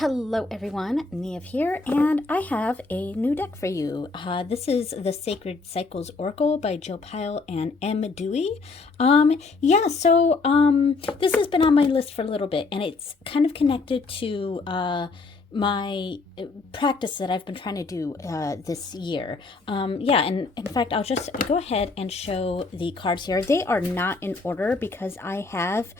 Hello everyone, Neve here, and I have a new deck for you. This is the Sacred Cycles Oracle by Jill Pyle and M. Dewey. This has been on my list for a little bit, and it's kind of connected to my practice that I've been trying to do this year. And in fact, I'll just go ahead and show the cards here. They are not in order because I have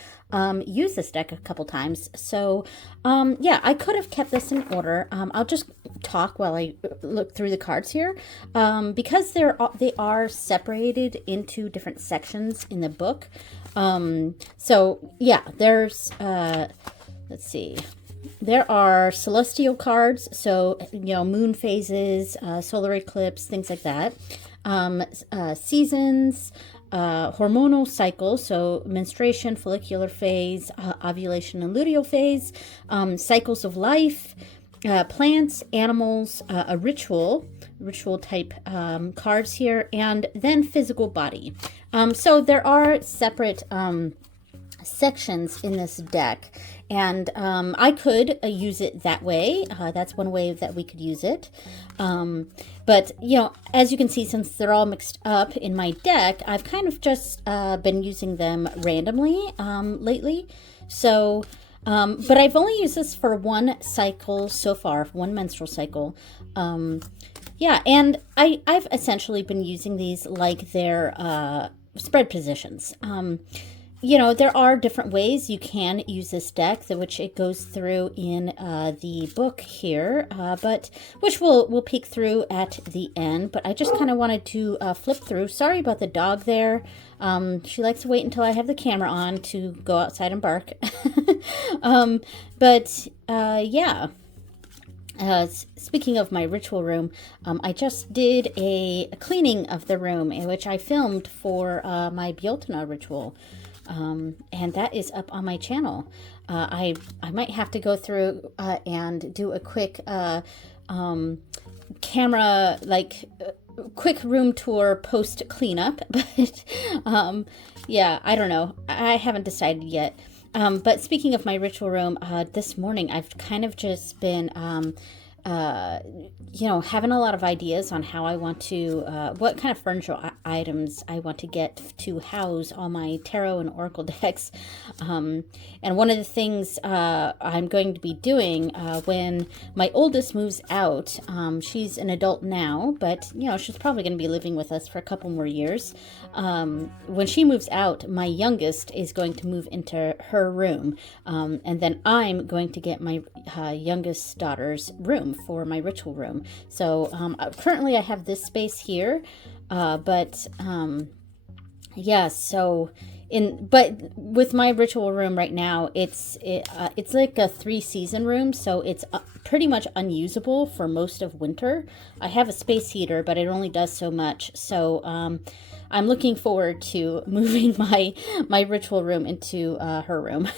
used this deck a couple times. So I could have kept this in order. I'll just talk while I look through the cards here because they are separated into different sections in the book. There's let's see. There are celestial cards, so, moon phases, solar eclipse, things like that. Seasons, hormonal cycles, so menstruation, follicular phase, ovulation and luteal phase, cycles of life, plants, animals, a ritual type cards here, and then physical body. So there are separate sections in this deck, and I could use it that way. That's one way that we could use it. But as you can see, since they're all mixed up in my deck, I've kind of just been using them randomly lately. So, but I've only used this for one cycle so far, one menstrual cycle. And I've essentially been using these like their spread positions. There are different ways you can use this deck, which it goes through in the book here, but which we'll peek through at the end. But I just kind of wanted to flip through. Sorry about the dog there. She likes to wait until I have the camera on to go outside and bark. Speaking of my ritual room, I just did a cleaning of the room, in which I filmed for my Bjoltana ritual. And that is up on my channel. I might have to go through and do a quick camera, quick room tour post cleanup. But I don't know. I haven't decided yet. But speaking of my ritual room, this morning I've kind of just been having a lot of ideas on how I want to, what kind of furniture items I want to get to house all my tarot and oracle decks. And one of the things I'm going to be doing when my oldest moves out, she's an adult now, but she's probably going to be living with us for a couple more years. When she moves out, my youngest is going to move into her room, and then I'm going to get my youngest daughter's room for my ritual room. So currently I have this space here, but with my ritual room right now, it's like a 3-season room, so it's pretty much unusable for most of winter. I have a space heater, but it only does so much. So I'm looking forward to moving my ritual room into her room.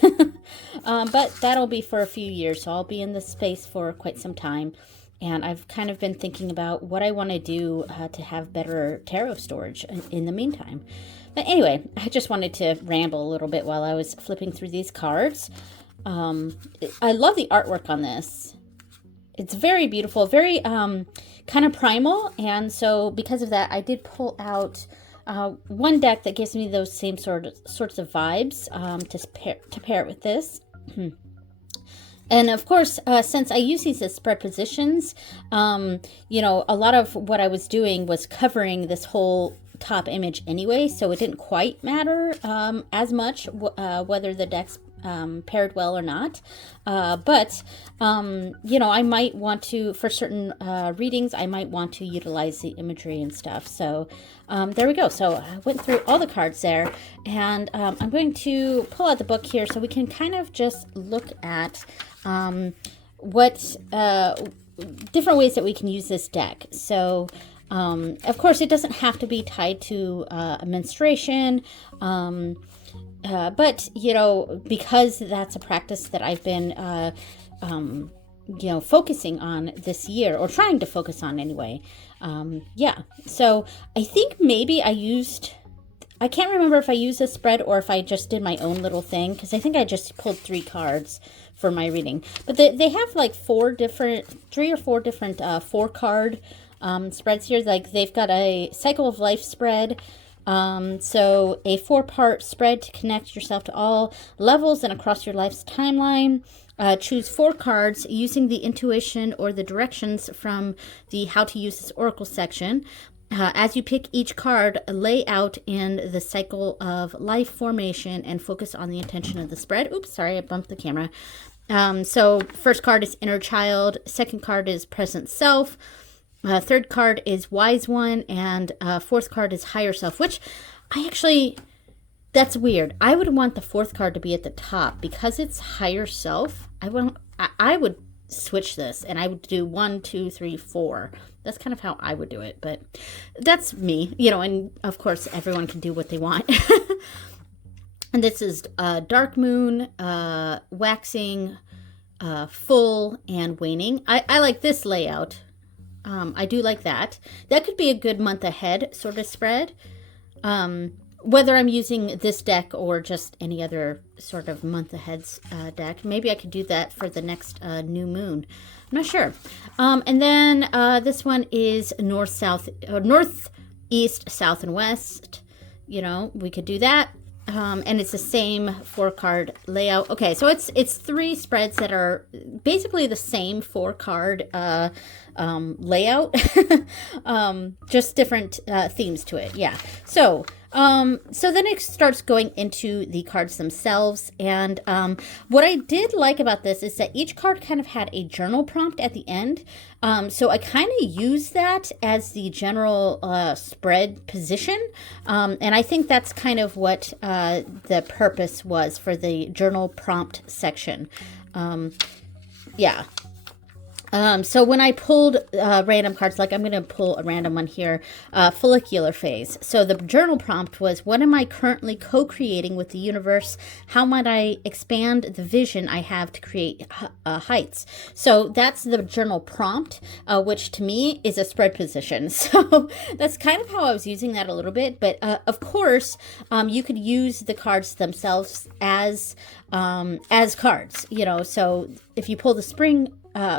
But that'll be for a few years, so I'll be in this space for quite some time. And I've kind of been thinking about what I want to do to have better tarot storage in the meantime. But anyway, I just wanted to ramble a little bit while I was flipping through these cards. I love the artwork on this. It's very beautiful, very kind of primal. And so because of that, I did pull out one deck that gives me those same sorts of vibes to pair it with this. And of course, since I use these as spread positions, a lot of what I was doing was covering this whole top image anyway, so it didn't quite matter as much whether the decks paired well or not. But I might want to, for certain readings, I might want to utilize the imagery and stuff. So there we go. So I went through all the cards there, and I'm going to pull out the book here so we can kind of just look at what different ways that we can use this deck. So of course, it doesn't have to be tied to a menstruation. But because that's a practice that I've been, focusing on this year, or trying to focus on anyway. So I think maybe I can't remember if I used a spread or if I just did my own little thing, because I think I just pulled 3 cards for my reading. But they have like three or four different 4-card spreads here. Like they've got a Cycle of Life spread. So a 4-part spread to connect yourself to all levels and across your life's timeline. Choose 4 cards using the intuition or the directions from the How to Use this Oracle section. As you pick each card, lay out in the Cycle of Life formation and focus on the intention of the spread. Oops, sorry, I bumped the camera. So first card is Inner Child. Second card is Present Self. Third card is Wise One. And fourth card is Higher Self, which that's weird. I would want the fourth card to be at the top because it's Higher Self. I would switch this and I would do 1, 2, 3, 4. That's kind of how I would do it, but that's me, and of course everyone can do what they want. And this is Dark Moon, Waxing, Full, and Waning. I like this layout. I do like that. That could be a good month ahead sort of spread. Whether I'm using this deck or just any other sort of month ahead deck. Maybe I could do that for the next new moon. I'm not sure. And then this one is north, south, north, east, south, and west. We could do that. And it's the same 4-card layout. Okay, so it's 3 spreads that are basically the same 4-card layout. Just different themes to it. Yeah. So then it starts going into the cards themselves. And what I did like about this is that each card kind of had a journal prompt at the end. So I kind of used that as the general spread position. And I think that's kind of what the purpose was for the journal prompt section. Yeah. So when I pulled random cards, like I'm going to pull a random one here, follicular phase. So the journal prompt was, what am I currently co-creating with the universe? How might I expand the vision I have to create heights? So that's the journal prompt, which to me is a spread position. So that's kind of how I was using that a little bit. But of course, you could use the cards themselves as cards, so if you pull the spring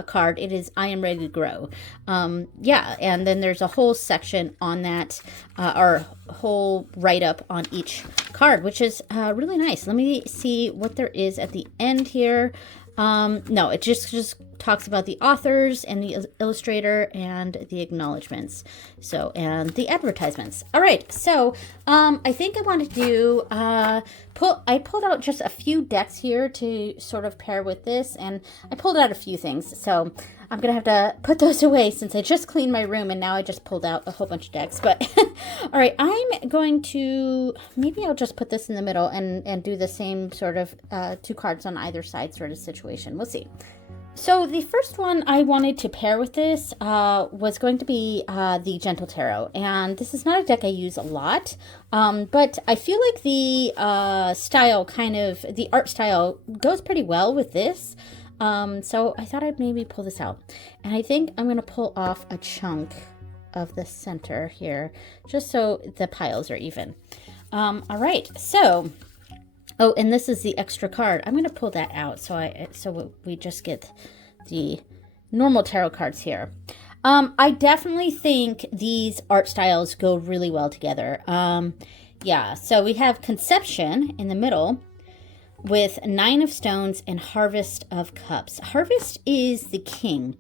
card, it is I am ready to grow. Yeah, and then there's a whole section on that, or whole write-up on each card, which is really nice. Let me see what there is at the end here. No, it just talks about the authors and the illustrator and the acknowledgments. So, and the advertisements. All right. So, I think I want to do, I pulled out just a few decks here to sort of pair with this, and I pulled out a few things. So I'm going to have to put those away since I just cleaned my room and now I just pulled out a whole bunch of decks. But all right, I'm going to, maybe I'll just put this in the middle and do the same sort of 2 cards on either side sort of situation. We'll see. So the first one I wanted to pair with this was going to be the Gentle Tarot. And this is not a deck I use a lot, but I feel like the style the art style goes pretty well with this. So I thought I'd maybe pull this out. And I think I'm going to pull off a chunk of the center here, just so the piles are even. All right, so... Oh, and this is the extra card. I'm going to pull that out so we just get the normal tarot cards here. I definitely think these art styles go really well together. Yeah, so we have Conception in the middle with 9 of Stones and Harvest of Cups. Harvest is the king.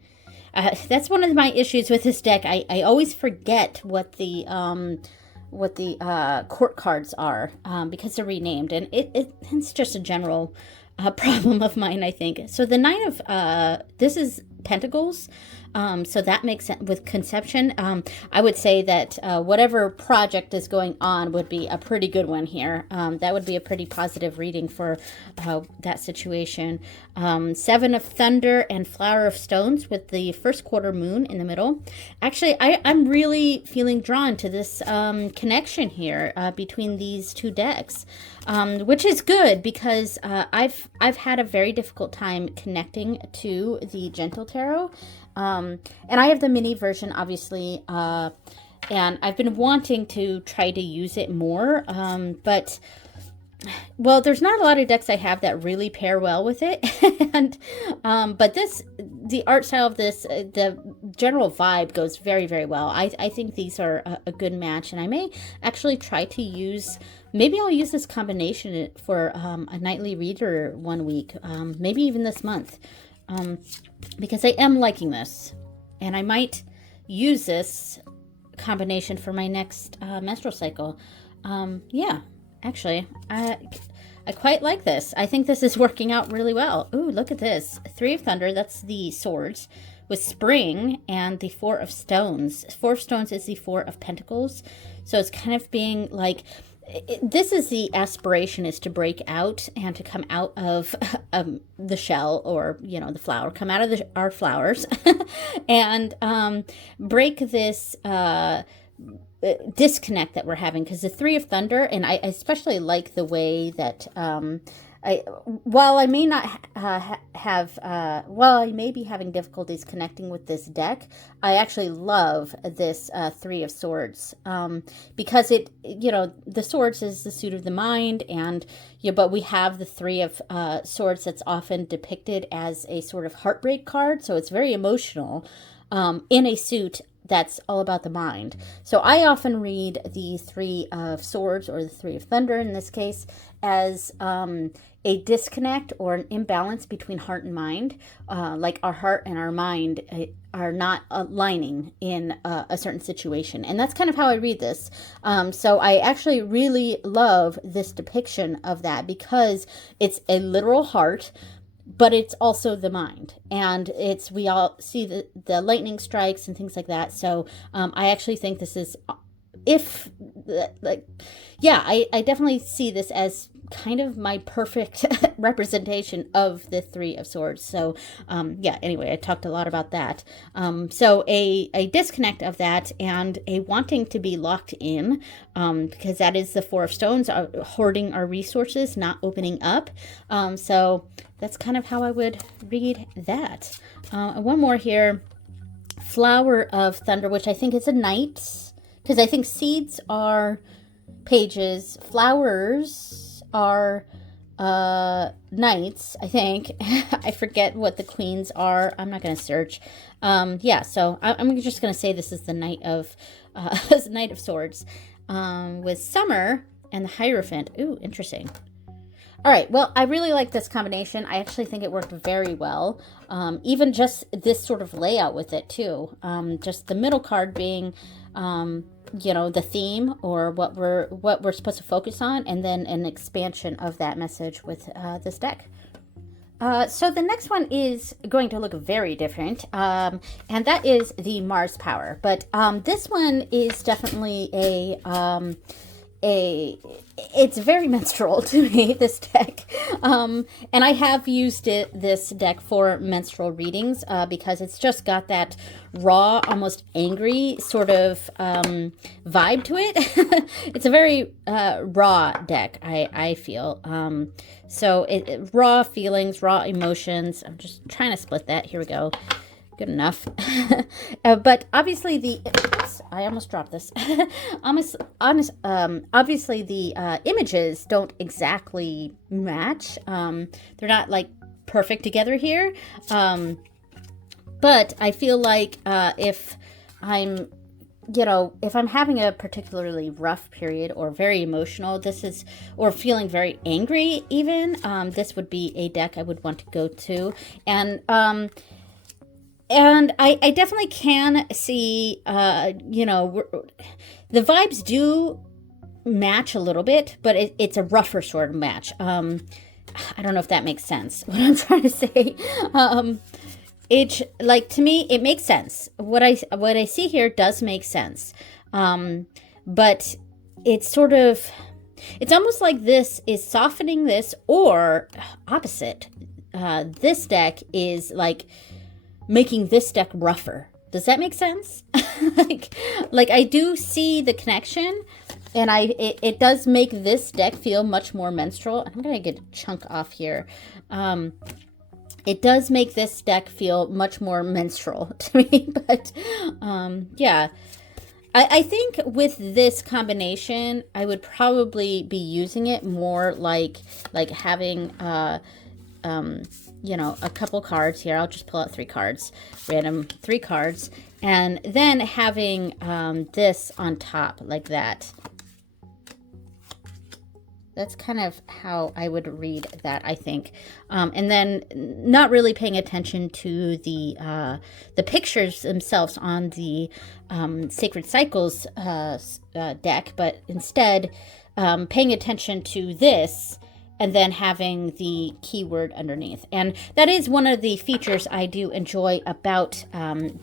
That's one of my issues with this deck. I always forget what the court cards are because they're renamed, and it's just a general problem of mine, I think. So the 9 of this is Pentacles, so that makes sense with Conception. I would say that whatever project is going on would be a pretty good one here. That would be a pretty positive reading for that situation. 7 of Thunder and Flower of Stones with the first quarter moon in the middle. Actually, I'm really feeling drawn to this connection here between these 2 decks, which is good because I've had a very difficult time connecting to the Gentle Tarot. And I have the mini version, obviously, and I've been wanting to try to use it more, but well, there's not a lot of decks I have that really pair well with it, and but the art style of this, the general vibe goes very, very well. I think these are a good match, and I may actually try to use. Maybe I'll use this combination for a nightly reader one week, maybe even this month, because I am liking this, and I might use this combination for my next menstrual cycle. Yeah. Actually, I quite like this. I think this is working out really well. Ooh, look at this. Three of Thunder, that's the swords, with Spring and the Four of Stones. Four of Stones is the Four of Pentacles. So it's kind of being like, this is the aspiration, is to break out and to come out of the shell, or, you know, the flower, come out of our flowers and break this disconnect that we're having, because the Three of Thunder, and I especially like the way that while I may not while I may be having difficulties connecting with this deck, I actually love this Three of Swords, because it, you know, the swords is the suit of the mind, and but we have the Three of Swords that's often depicted as a sort of heartbreak card, so it's very emotional in a suit that's all about the mind. So I often read the Three of Swords, or the Three of Thunder in this case, as a disconnect or an imbalance between heart and mind. Like our heart and our mind are not aligning in a certain situation. And that's kind of how I read this. So I actually really love this depiction of that, because it's a literal heart, but it's also the mind, and we all see the lightning strikes and things like that. So I actually think this is, I definitely see this as kind of my perfect representation of the Three of Swords. So anyway, I talked a lot about that. So a disconnect of that, and a wanting to be locked in, because that is the Four of Stones, hoarding our resources, not opening up. So that's kind of how I would read that. One more here, Flower of Thunder, which I think is a knight, because I think seeds are pages, flowers are knights, I think. I forget what the queens are. I'm not going to search. So I'm just going to say this is the Knight of Knight of Swords, with Summer and the Hierophant. Ooh, interesting. All right, well, I really like this combination. I actually think it worked very well. Even just this sort of layout with it too. Just the middle card being, the theme, or what we're supposed to focus on, and then an expansion of that message with this deck. So the next one is going to look very different, and that is the Mars Power. But this one is definitely it's very menstrual to me, this deck, and I have used this deck for menstrual readings, because it's just got that raw, almost angry sort of vibe to it. It's a very raw deck, I feel. So raw feelings, raw emotions. I'm just trying to split that. Here we go. Good enough. But obviously I almost dropped this. Obviously the images don't exactly match. They're not like perfect together here. But I feel like if I'm having a particularly rough period, or very emotional, or feeling very angry even, this would be a deck I would want to go to. And I definitely can see, the vibes do match a little bit, but it's a rougher sort of match. I don't know if that makes sense, what I'm trying to say. It's like, to me, it makes sense. What I see here does make sense. But it's almost like this is softening this, or opposite. This deck is like making this deck rougher. Does that make sense? like I do see the connection, and it does make this deck feel much more menstrual. I'm gonna get a chunk off here. It does make this deck feel much more menstrual to me, but yeah. I think with this combination, I would probably be using it more like having you know, a couple cards here. I'll just pull out 3 cards, random 3 cards, and then having this on top like that. That's kind of how I would read that, I think. And then not really paying attention to the pictures themselves on the Sacred Cycles deck, but instead paying attention to this and then having the keyword underneath. And that is one of the features I do enjoy about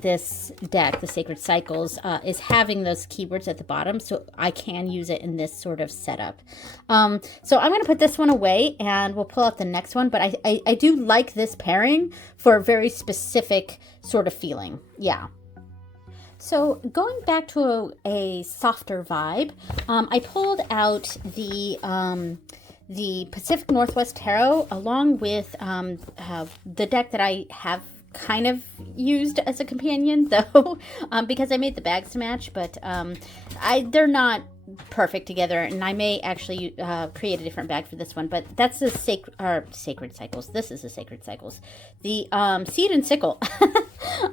this deck, the Sacred Cycles, is having those keywords at the bottom, so I can use it in this sort of setup. So I'm going to put this one away, and we'll pull out the next one, but I do like this pairing for a very specific sort of feeling. Yeah. So going back to a softer vibe, I pulled out the Pacific Northwest Tarot, along with the deck that I have kind of used as a companion, though, because I made the bags to match, but they're not perfect together, and I may actually create a different bag for this one, but that's the Sacred Cycles. This is the Sacred Cycles. The Seed and Sickle.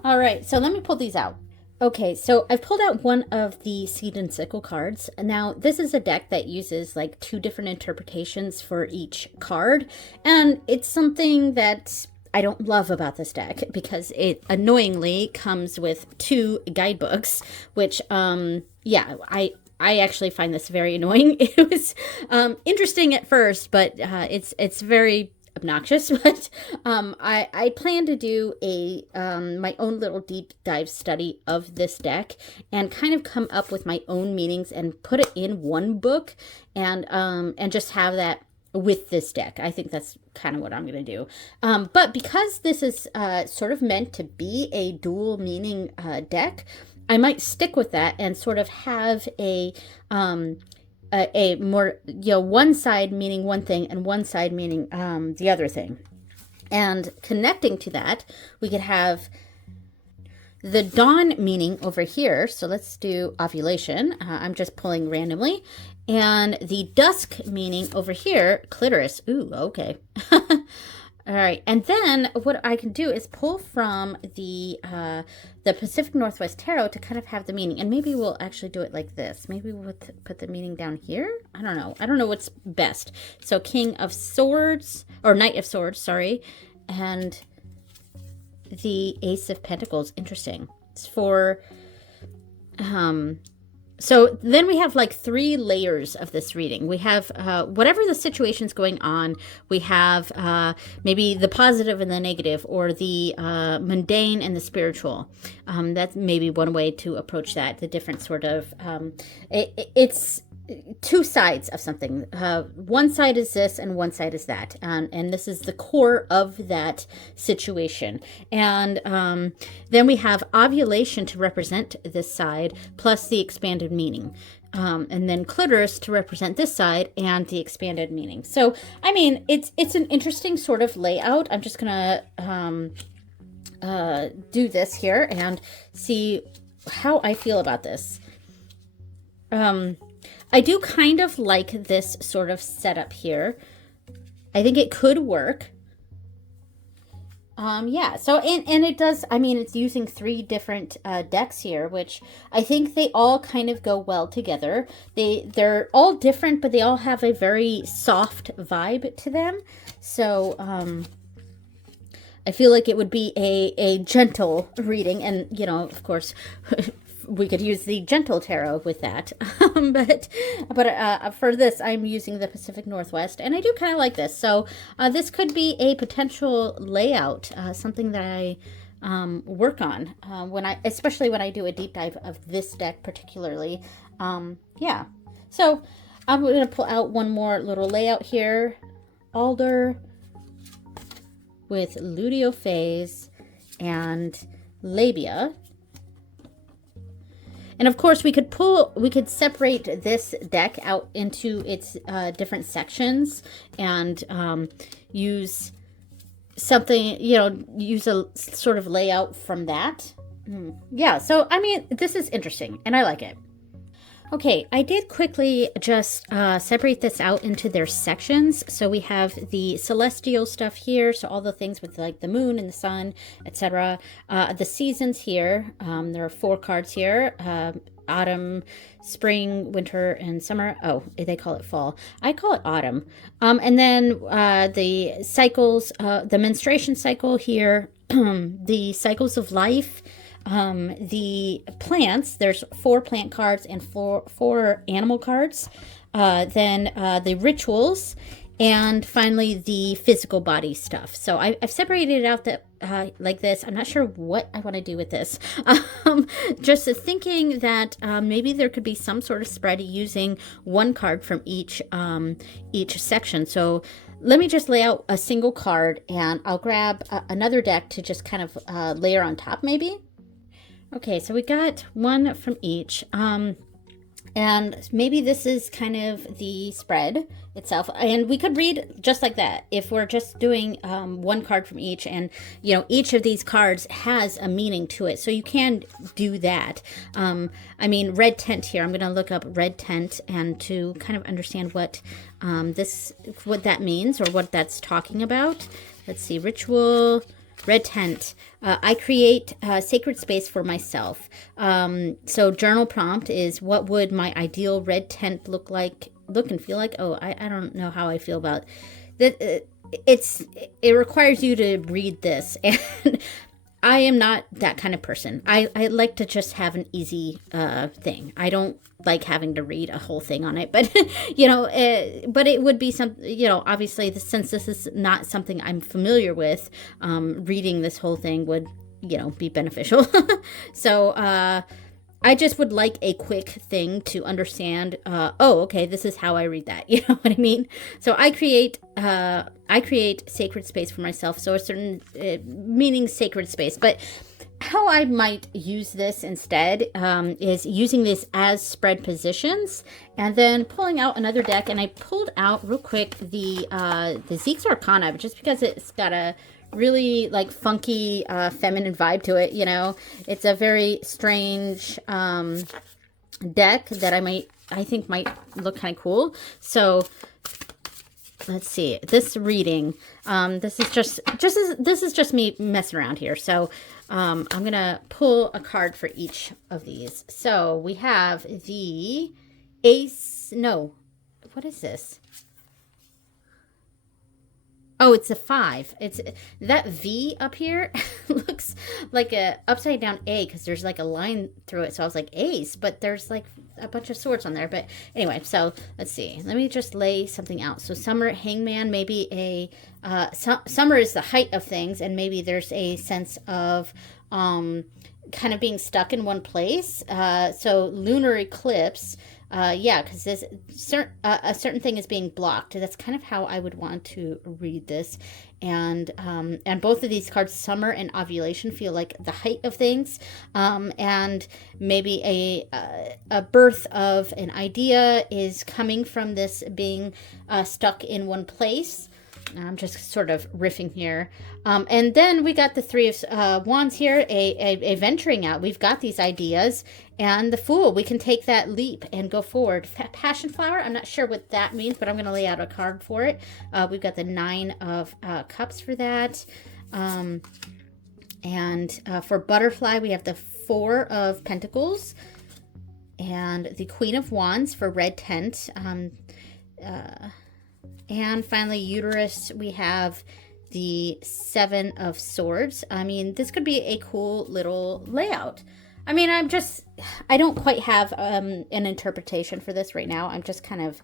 All right, so let me pull these out. Okay, so I've pulled out one of the Seed and Sickle cards. Now, this is a deck that uses like 2 different interpretations for each card, and it's something that I don't love about this deck because it annoyingly comes with 2 guidebooks, which, yeah, I actually find this very annoying. It was interesting at first, but it's very obnoxious. But I plan to do a my own little deep dive study of this deck and kind of come up with my own meanings and put it in one book and just have that with this deck. I think that's kind of what I'm going to do. But because this is sort of meant to be a dual meaning deck, I might stick with that and sort of have a more, you know, one side meaning one thing and one side meaning the other thing. And connecting to that, we could have the dawn meaning over here. So let's do ovulation. I'm just pulling randomly. And the dusk meaning over here, clitoris. Ooh, okay. All right, and then what I can do is pull from the Pacific Northwest Tarot to kind of have the meaning, and maybe we'll actually do it like this. Maybe we'll put the meaning down here. I don't know. I don't know what's best. So King of Swords, or Knight of Swords, sorry, and the Ace of Pentacles. Interesting. It's for so then we have like 3 layers of this reading. We have whatever the situation's going on. We have maybe the positive and the negative, or the mundane and the spiritual. That's maybe one way to approach that. The different sort of it's 2 sides of something. One side is this and one side is that, and this is the core of that situation. And then we have ovulation to represent this side, plus the expanded meaning, and then clitoris to represent this side and the expanded meaning. So I mean, it's an interesting sort of layout. I'm just gonna do this here and see how I feel about this. I do kind of like this sort of setup here. I think it could work. Yeah, so, and it does, I mean, it's using 3 different decks here, which I think they all kind of go well together. They're all different, but they all have a very soft vibe to them. So, I feel like it would be a gentle reading, and, you know, of course, we could use the gentle tarot with that. But for this, I'm using the Pacific Northwest, and I do kind of like this. So this could be a potential layout, something that I work on especially when I do a deep dive of this deck particularly. Yeah. So I'm going to pull out one more little layout here. Alder with luteophase and labia. And of course, we could separate this deck out into its different sections and use something, you know, use a sort of layout from that. Yeah, so I mean, this is interesting and I like it. Okay, I did quickly just separate this out into their sections. So we have the celestial stuff here, so all the things with like the moon and the sun, etc. The seasons here, there are 4 cards here. Autumn, spring, winter, and summer. Oh, they call it fall. I call it autumn. And then the cycles, the menstruation cycle here, the cycles of life, the plants. There's 4 plant cards and four animal cards. Then the rituals, and finally the physical body stuff. So I've separated it out that like this. I'm not sure what I want to do with this. Just thinking that maybe there could be some sort of spread using 1 card from each section. So let me just lay out a single card, and I'll grab another deck to just kind of layer on top maybe. Okay, so we got 1 from each. And maybe this is kind of the spread itself. And we could read just like that if we're just doing 1 card from each. And, you know, each of these cards has a meaning to it. So you can do that. I mean, red tent here. I'm going to look up red tent and to kind of understand what what that means or what that's talking about. Let's see, ritual. Red tent. I create sacred space for myself. So journal prompt is, what would my ideal red tent look and feel like? Oh, I don't know how I feel about that. It requires you to read this, and I am not that kind of person. I like to just have an easy thing. I don't like having to read a whole thing on it, but you know, but it would be some, you know, obviously since this is not something I'm familiar with, reading this whole thing would, you know, be beneficial. So I just would like a quick thing to understand. Oh, okay, this is how I read that. You know what I mean? So I create sacred space for myself. So a certain meaning sacred space, but how I might use this instead is using this as spread positions and then pulling out another deck. And I pulled out real quick the Zeke's Arcana, just because it's got a really like funky feminine vibe to it. You know, it's a very strange deck that I think might look kind of cool. So let's see, this reading, this is just me messing around here. So I'm gonna pull a card for each of these. So we have the ace. No, what is this? Oh, it's a 5. It's that V up here looks like a upside down A because there's like a line through it. So I was like ace, but there's like a bunch of swords on there. But anyway, so let's see. Let me just lay something out. So summer, hangman, maybe a summer is the height of things, and maybe there's a sense of kind of being stuck in one place. So lunar eclipse. Yeah, because this a certain thing is being blocked. That's kind of how I would want to read this. And both of these cards, summer and ovulation, feel like the height of things. And maybe a birth of an idea is coming from this being stuck in one place. I'm just sort of riffing here. And then we got the 3 of Wands here, a venturing out. We've got these ideas. And the Fool, we can take that leap and go forward. Passion Flower, I'm not sure what that means, but I'm going to lay out a card for it. We've got the 9 of Cups for that. And for Butterfly, we have the 4 of Pentacles. And the Queen of Wands for Red Tent. And finally, Uterus, we have the 7 of Swords. I mean, this could be a cool little layout. I mean, I don't quite have an interpretation for this right now. I'm just kind of,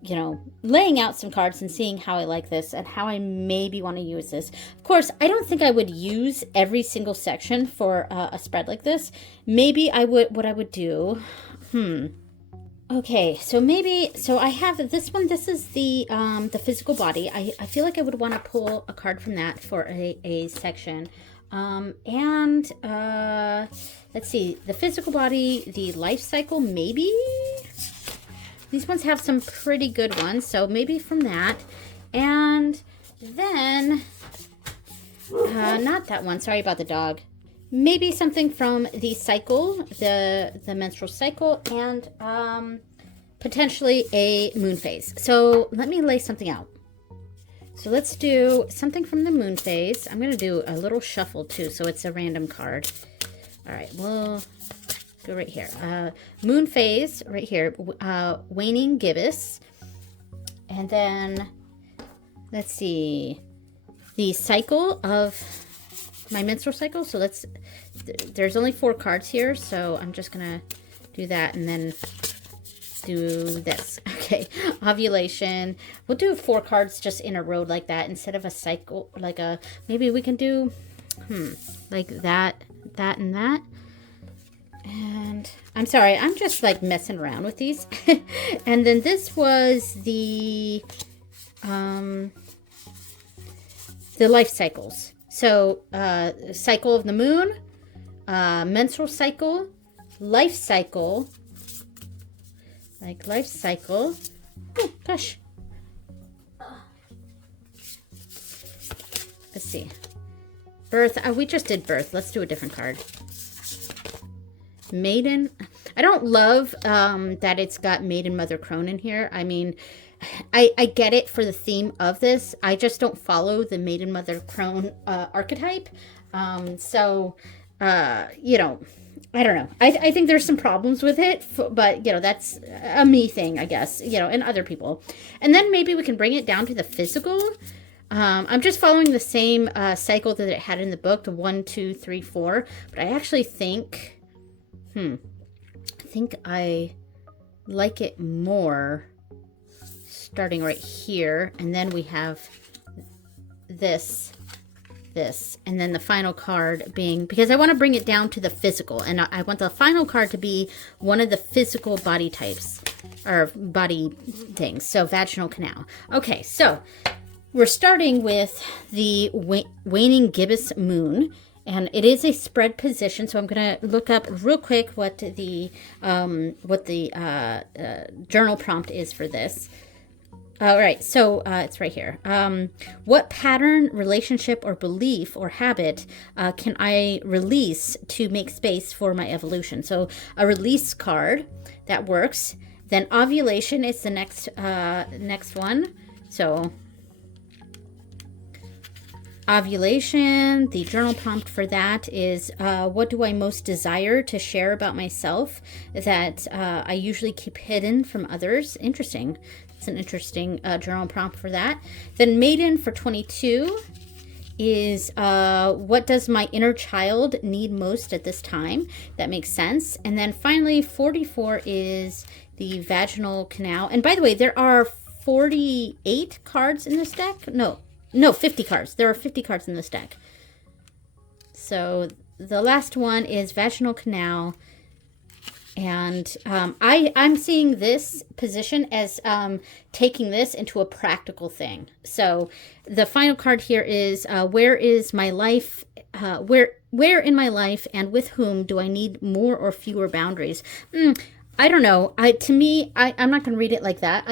you know, laying out some cards and seeing how I like this and how I maybe want to use this. Of course, I don't think I would use every single section for a spread like this. Maybe what I would do, okay, so I have this one. This is the physical body. I feel like I would want to pull a card from that for a section. Let's see, the physical body, the life cycle, maybe. These ones have some pretty good ones, so maybe from that. And then, not that one. Sorry about the dog. maybe something from the cycle, the menstrual cycle, and potentially a moon phase. So let me lay something out. So let's do something from the moon phase. I'm going to do a little shuffle too, so it's a random card. All right, we'll go right here. Moon phase right here, waning gibbous. And then let's see, the cycle of my menstrual cycle. So there's only 4 cards here, so I'm just going to do that and then do this. Okay, ovulation. We'll do 4 cards just in a row like that instead of a cycle, like maybe we can do like that, and that. And I'm sorry, I'm just like messing around with these. And then this was the life cycles. So cycle of the moon, menstrual cycle, life cycle, like life cycle. Oh gosh. Let's see. Birth. We just did birth. Let's do a different card. Maiden. I don't love that it's got Maiden Mother Crone in here. I mean, I get it for the theme of this. I just don't follow the Maiden Mother Crone archetype. So, you know, I don't know. I think there's some problems with it, but, you know, that's a me thing, I guess, you know, and other people. And then maybe we can bring it down to the physical. I'm just following the same cycle that it had in the book, the 1, 2, 3, 4. But I actually think, I think I like it more starting right here. And then we have this, and then the final card being, because I want to bring it down to the physical. And I want the final card to be one of the physical body types, or body things. So vaginal canal. Okay, so we're starting with the waning gibbous moon, and it is a spread position. So I'm going to look up real quick what the journal prompt is for this. All right, so it's right here. What pattern, relationship, or belief or habit can I release to make space for my evolution? So a release card that works. Then ovulation is the next one. So ovulation, the journal prompt for that is, what do I most desire to share about myself that I usually keep hidden from others? Interesting. It's an interesting journal prompt for that. Then maiden for 22 is, what does my inner child need most at this time? That makes sense. And then finally 44 is the vaginal canal. And by the way, there are 48 cards in this deck. No, 50 cards. There are 50 cards in this deck. So the last one is vaginal canal. And I'm seeing this position as taking this into a practical thing. So the final card here is, where is my life? Where in my life and with whom do I need more or fewer boundaries? I don't know. To me, I'm not going to read it like that.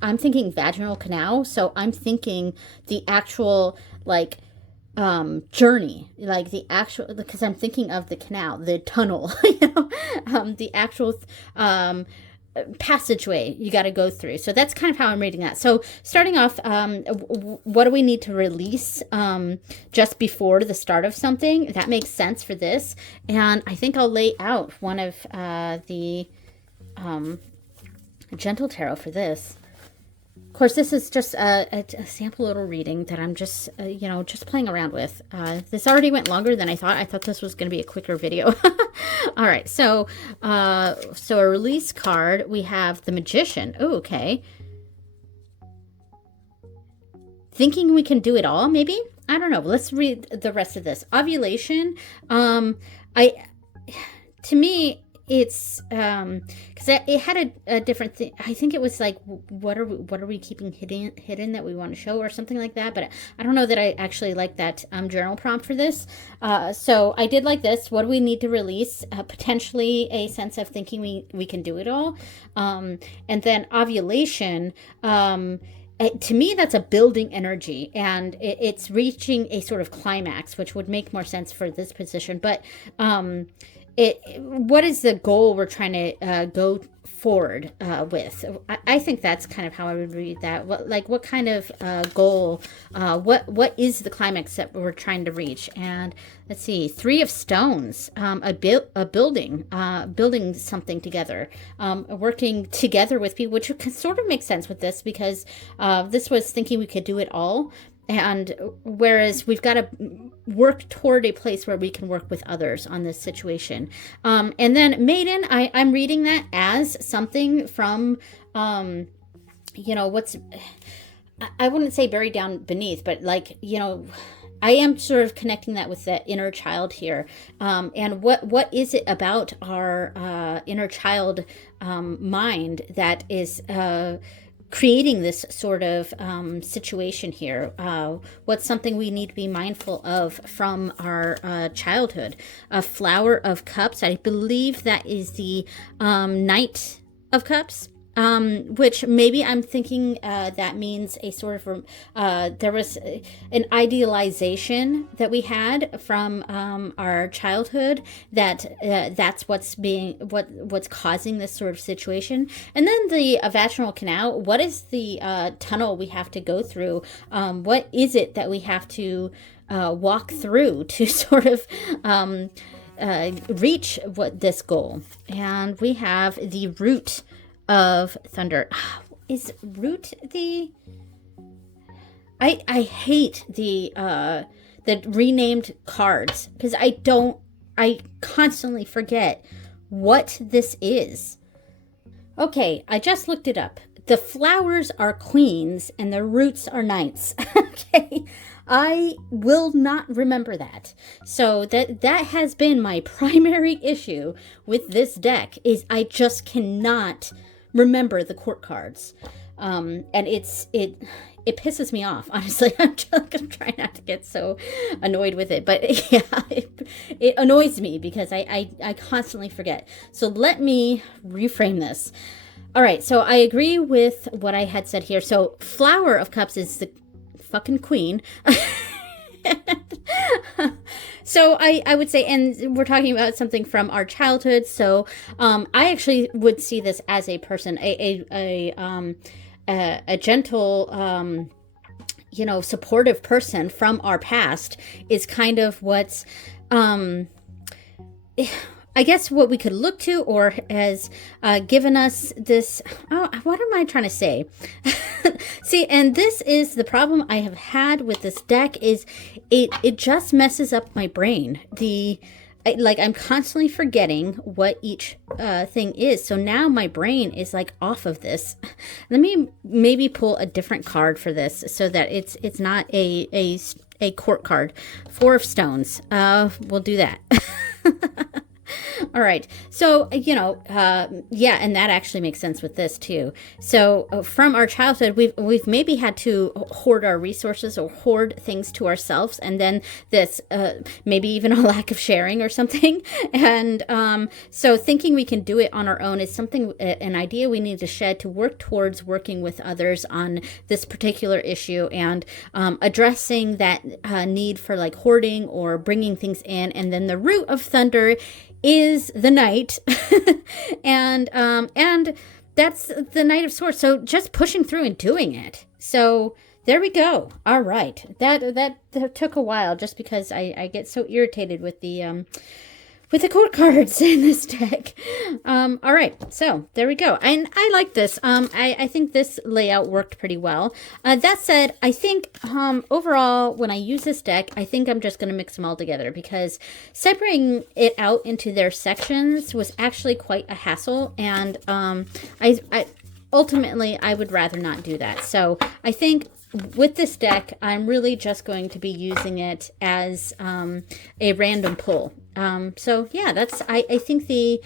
I'm thinking vaginal canal. So I'm thinking the actual, like, journey, like the actual, because I'm thinking of the canal, the tunnel, you know, the actual passageway you got to go through. So that's kind of how I'm reading that. So starting off, what do we need to release just before the start of something? That makes sense for this. And I think I'll lay out one of the Gentle Tarot for this. Of course, this is just a sample little reading that I'm just, you know, just playing around with. This already went longer than I thought. I thought this was going to be a quicker video. All right, so a release card, we have the Magician. Oh, okay. Thinking we can do it all, maybe? I don't know. Let's read the rest of this. Ovulation. To me, it's because it had a different thing. I think it was like, what are we keeping hidden that we want to show, or something like that. But I don't know that I actually like that journal prompt for this. So I did like this. What do we need to release? Potentially a sense of thinking we can do it all. And then ovulation to me, that's a building energy, and it's reaching a sort of climax, which would make more sense for this position. But what is the goal we're trying to go forward with? I think that's kind of how I would read that. What kind of goal? What is the climax that we're trying to reach? And let's see, Three of Stones, a building, building something together, working together with people, which can sort of make sense with this because this was thinking we could do it all. And whereas we've got to work toward a place where we can work with others on this situation. And then Maiden, I'm reading that as something from, what's, I wouldn't say buried down beneath, but like, I am sort of connecting that with the inner child here. And what is it about our inner child mind that is creating this sort of situation here? What's something we need to be mindful of from our childhood? A Flower of Cups, I believe that is the Knight of Cups. Which maybe I'm thinking that means a sort of there was an idealization that we had from our childhood that's what's causing this sort of situation. And then the vaginal canal. What is the tunnel we have to go through? What is it that we have to walk through to sort of reach this goal? And we have the Root of Thunder. Is Root the... I hate the renamed cards because I constantly forget what this is. Okay, I just looked it up. The flowers are queens and the roots are knights. Okay, I will not remember that. So that has been my primary issue with this deck is I just cannot remember the court cards. And it pisses me off, honestly. I'm just gonna try not to get so annoyed with it, but yeah, it annoys me because I constantly forget. So let me reframe this. All right, so I agree with what I had said here. So Flower of Cups is the fucking queen. So I would say, and we're talking about something from our childhood. So I actually would see this as a person, a gentle, supportive person from our past is kind of what's, I guess what we could look to or has given us this, what am I trying to say? See, and this is the problem I have had with this deck is it just messes up my brain. I'm constantly forgetting what each thing is. So now my brain is like off of this. Let me maybe pull a different card for this so that it's not a court card. Four of Stones. We'll do that. All right. So, yeah, and that actually makes sense with this too. So from our childhood, we've maybe had to hoard our resources or hoard things to ourselves. And then this, maybe even a lack of sharing or something. And so thinking we can do it on our own is something, an idea we need to shed to work towards working with others on this particular issue and addressing that need for like hoarding or bringing things in. And then the Root of Thunder is the Knight, and that's the Knight of Swords. So just pushing through and doing it. So there we go. All right, that took a while just because I get so irritated with the court cards in this deck. All right, so there we go. And I like this. I think this layout worked pretty well. That said, I think overall, when I use this deck, I think I'm just going to mix them all together because separating it out into their sections was actually quite a hassle. And I ultimately, I would rather not do that. So I think with this deck, I'm really just going to be using it as a random pull. So yeah, that's, I think the,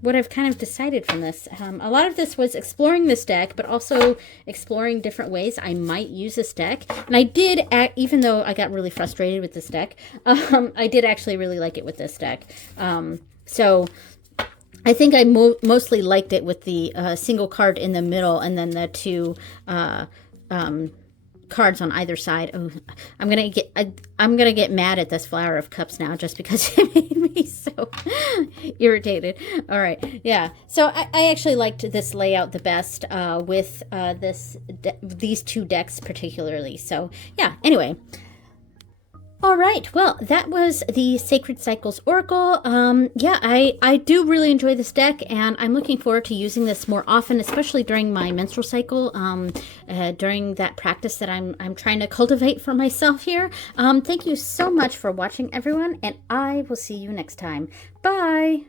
what I've kind of decided from this. A lot of this was exploring this deck, but also exploring different ways I might use this deck. And I did, even though I got really frustrated with this deck, I did actually really like it with this deck. So I think I mostly liked it with the single card in the middle and then the two cards on either side. Oh, I'm gonna get mad at this Flower of Cups now just because it made me so irritated. All right, yeah. So I actually liked this layout the best with these two decks particularly. So yeah. Anyway. All right, well, that was the Sacred Cycles Oracle. Yeah, I do really enjoy this deck, and I'm looking forward to using this more often, especially during my menstrual cycle, during that practice that I'm trying to cultivate for myself here. Thank you so much for watching, everyone, and I will see you next time. Bye!